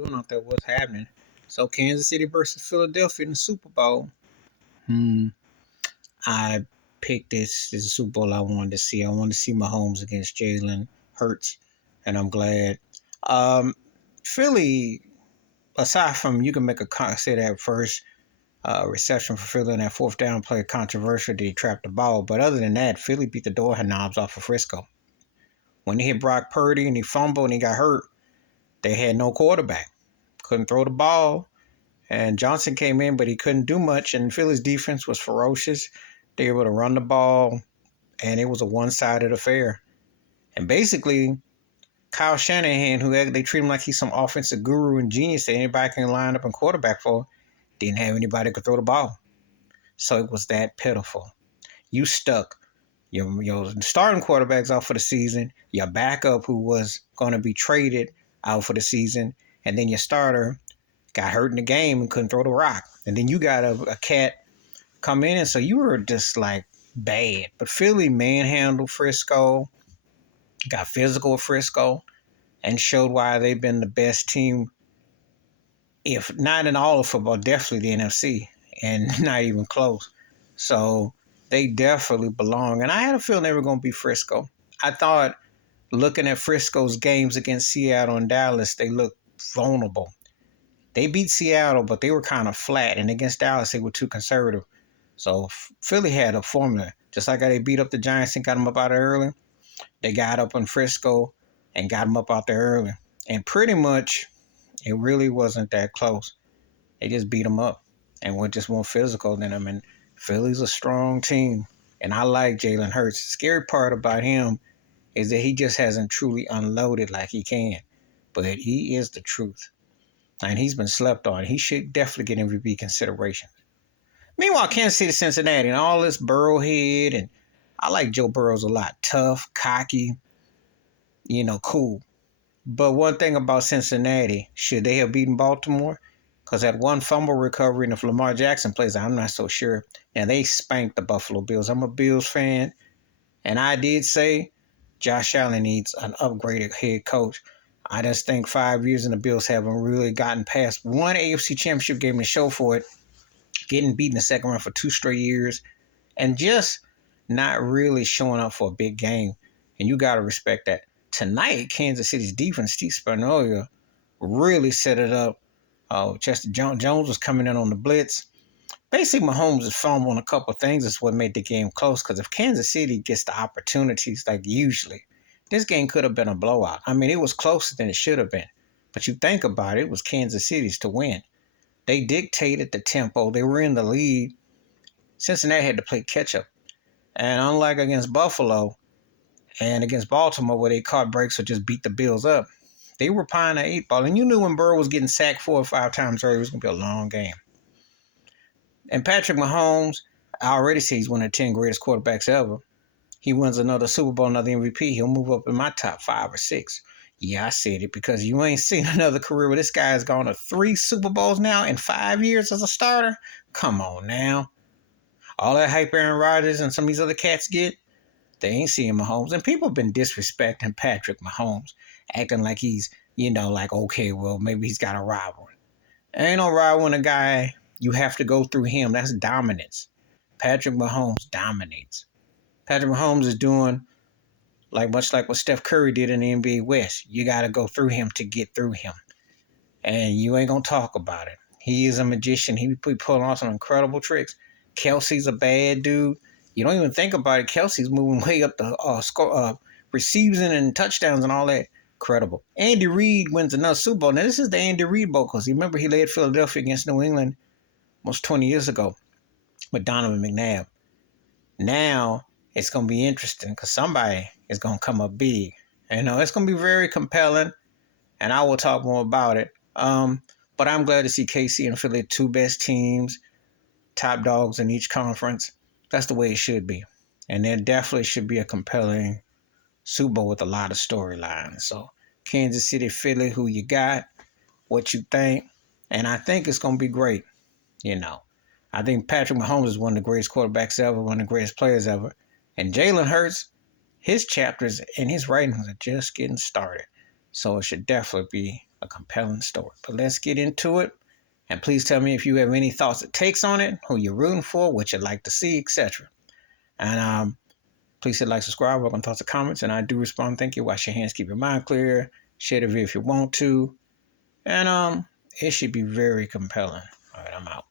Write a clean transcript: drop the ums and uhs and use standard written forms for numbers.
doing out there? What's happening? So Kansas City versus Philadelphia in the Super Bowl. Hmm. I picked this. This is a Super Bowl I wanted to see. I wanted to see Mahomes against Jalen Hurts, and I'm glad. Um, Philly, aside from you can make a say that first reception for Philly in that fourth down play controversial that he trapped the ball, but other than that, Philly beat the door knobs off of Frisco. When they hit Brock Purdy and he fumbled and he got hurt, they had no quarterback. Couldn't throw the ball. And Johnson came in, but he couldn't do much. And Philly's defense was ferocious. They were able to run the ball, and it was a one-sided affair. And basically, Kyle Shanahan, who they treat him like he's some offensive guru and genius that anybody can line up and quarterback for, didn't have anybody who could throw the ball. So it was that pitiful. You stuck your starting quarterbacks out for the season, your backup who was going to be traded out for the season, and then your starter got hurt in the game and couldn't throw the rock. And then you got a cat come in, and so you were just like bad. But Philly manhandled Frisco, got physical with Frisco, and showed why they've been the best team, if not in all of football, definitely the NFC, and not even close. So they definitely belong. And I had a feeling they were going to be Frisco. I thought looking at Frisco's games against Seattle and Dallas, they looked vulnerable. They beat Seattle, but they were kind of flat. And against Dallas, they were too conservative. So Philly had a formula. Just like how they beat up the Giants and got them up out there early, they got up in Frisco and got them up out there early. And pretty much, it really wasn't that close. They just beat them up and were just more physical than them. And Philly's a strong team. And I like Jalen Hurts. The scary part about him is that he just hasn't truly unloaded like he can. But he is the truth. And he's been slept on. He should definitely get MVP consideration. Meanwhile, Kansas City, Cincinnati, and all this Burrowhead, and I like Joe Burrows a lot. Tough, cocky, cool. But one thing about Cincinnati, should they have beaten Baltimore? Because that one fumble recovery, and if Lamar Jackson plays, I'm not so sure. And they spanked the Buffalo Bills. I'm a Bills fan, and I did say Josh Allen needs an upgraded head coach. I just think 5 years and the Bills haven't really gotten past one AFC championship game to show for it, getting beaten the second round for 2 straight years, and just not really showing up for a big game. And you got to respect that. Tonight, Kansas City's defense, Steve Spagnuolo, really set it up. Chester Jones was coming in on the blitz. Basically, Mahomes is fumbling a couple of things. That's what made the game close. Because if Kansas City gets the opportunities like usually, this game could have been a blowout. I mean, it was closer than it should have been. But you think about it, it was Kansas City's to win. They dictated the tempo. They were in the lead. Cincinnati had to play catch-up. And unlike against Buffalo and against Baltimore, where they caught breaks or just beat the Bills up, they were pieing the 8 ball. And you knew when Burrow was getting sacked 4 or 5 times early, it was going to be a long game. And Patrick Mahomes, I already say he's one of the 10 greatest quarterbacks ever. He wins another Super Bowl, another MVP, he'll move up in my top 5 or 6. Yeah, I said it because you ain't seen another career where this guy has gone to 3 Super Bowls now in 5 years as a starter. Come on now. All that hype Aaron Rodgers and some of these other cats get, they ain't seeing Mahomes. And people have been disrespecting Patrick Mahomes, acting like he's, okay, well, maybe he's got a rival. Ain't no rival in a guy. You have to go through him. That's dominance. Patrick Mahomes dominates. Patrick Mahomes is doing much like what Steph Curry did in the NBA West. You got to go through him to get through him. And you ain't going to talk about it. He is a magician. He be pulling off some incredible tricks. Kelsey's a bad dude. You don't even think about it. Kelsey's moving way up the receiving and touchdowns and all that. Incredible. Andy Reid wins another Super Bowl. Now, this is the Andy Reid Bowl because remember he led Philadelphia against New England almost 20 years ago with Donovan McNabb. Now, it's going to be interesting because somebody is going to come up big. It's going to be very compelling, and I will talk more about it. But I'm glad to see KC and Philly, 2 best teams, top dogs in each conference. That's the way it should be. And there definitely should be a compelling Super Bowl with a lot of storylines. So, Kansas City, Philly, who you got, what you think, and I think it's going to be great. I think Patrick Mahomes is one of the greatest quarterbacks ever, one of the greatest players ever. And Jalen Hurts, his chapters and his writings are just getting started. So it should definitely be a compelling story. But let's get into it. And please tell me if you have any thoughts or takes on it, who you're rooting for, what you'd like to see, etc. And please hit like, subscribe, welcome thoughts or comments. And I do respond. Thank you. Wash your hands, keep your mind clear. Share the video if you want to. And it should be very compelling. All right, I'm out.